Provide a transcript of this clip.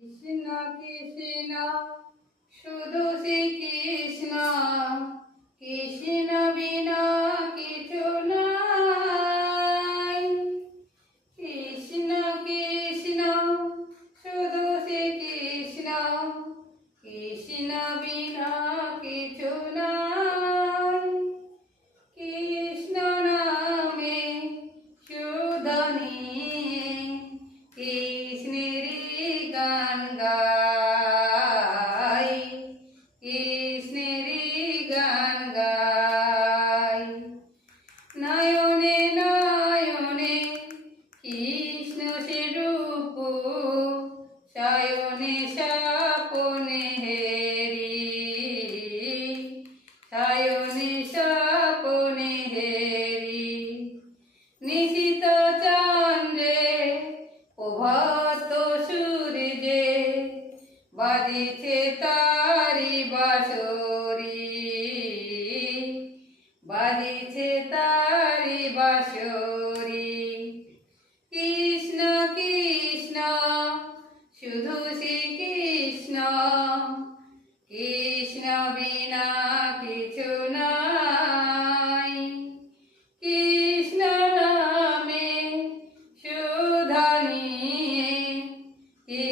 কৃষ্ণ কৃষ্ণ শুধু শ্রী কৃষ্ণ, কৃষ্ণ বিনা কিছু নাই। কৃষ্ণ কৃষ্ণ শুধু শ্রী কৃষ্ণ, কৃষ্ণ বিনা কিছু নাই। কৃষ্ণ নামে শুধু নিয়ে কৃষ্ণের গান গাই, কৃষ্ণের গান গাই। নয়নে নয়নে কৃষ্ণ সে রূপ, শয়নে স্বপনে হেরি, শয়নে স্বপনে হেরি। নিশিত চন্দ্রে প্রভাত সূর্যে বাজিছে তারি বাঁশরি, বাজিছে তারি বাঁশরি। কৃষ্ণ কৃষ্ণ শুধু শ্রী কৃষ্ণ, কৃষ্ণ বিনা কিছু নাই। কৃষ্ণ নামে শুধু নিয়ে